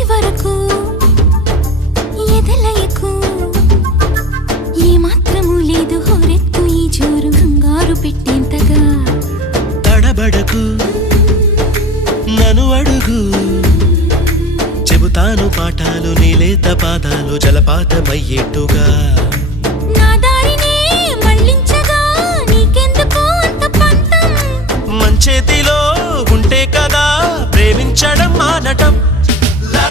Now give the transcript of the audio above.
వరకు ఎదలయకు ఏ మాత్రము లేదు హోరెత్తు ఈ జోరు కంగారు పెట్టేంతగా తడబడకు నన్ను అడుగు చెబుతాను పాఠాలు నీలేత పాదాలు జలపాతమయ్యేట్టుగా నా దారినే మళ్ళించగా నీకెందుకు అంత పంతం మంచేతిలో ఉంటే కదా ప్రేమించడం మానటం